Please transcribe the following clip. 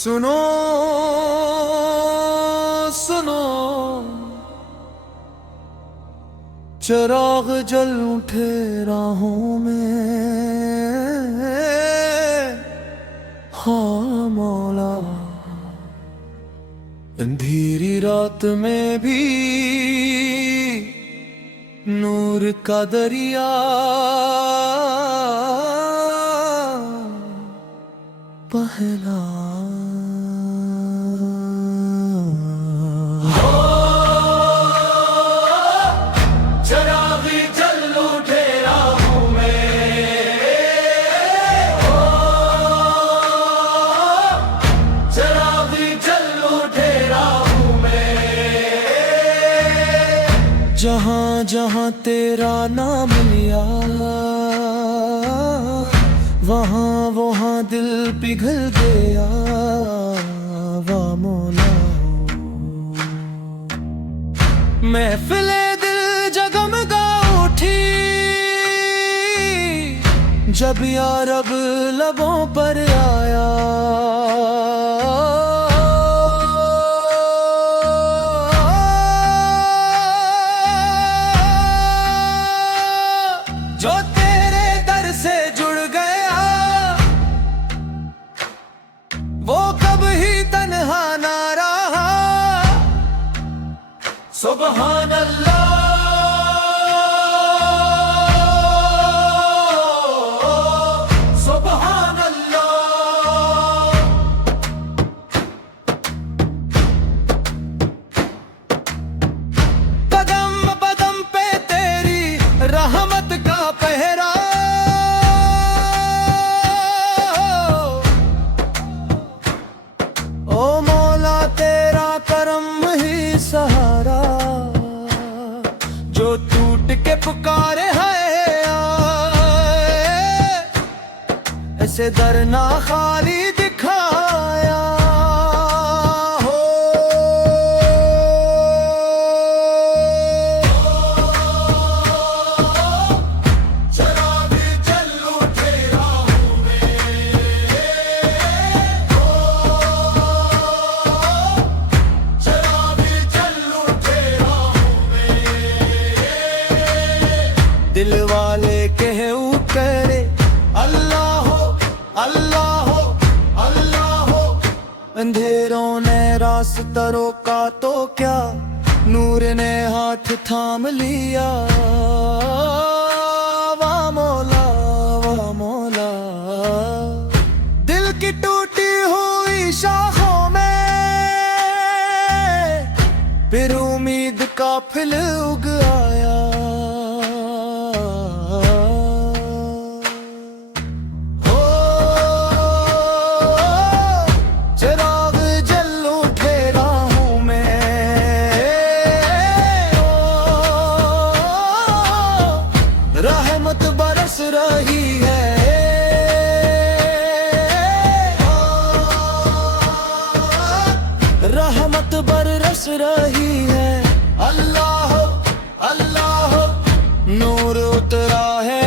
सुनो सुनो चिराग जल उठे राहों में। हाँ मौला, अंधेरी रात में भी नूर का दरिया बहना। चिराग जल उठे राहों में, चिराग जल उठे राहों में। जहाँ जहाँ तेरा नाम लिया, वहाँ वहाँ दिल पिघल गया। वाह मौला, महफिले दिल जगमगा उठी जब या रब लबों पर आया। जो तेरे दर से जुड़ गया वो कब ही तन्हा ना रहा। सुभान अल्लाह, सुभान अल्लाह। कदम कदम पे तेरी रहमत का पहरा। ओ मौला तेरा करम ही सहारा, जो टूट के पुकारे है ऐसे दर ना खाली दिखाया हो। चिराग जल उठे राहों में, चिराग जल उठे राहों में। दिल वाले कहे करे अल्लाह हो अल्लाह हो अल्लाह हो। अंधेरों ने रास्ता रोका तो क्या, नूर ने हाथ थाम लिया। वाह मौला वाह मौला, दिल की टूटी हुई शाखों में फिर उम्मीद का फूल उग आया। चिराग जल उठे राहों में, रहमत बरस रही है। रहमत बरस रही है। अल्लाह अल्लाह, नूर उतरा है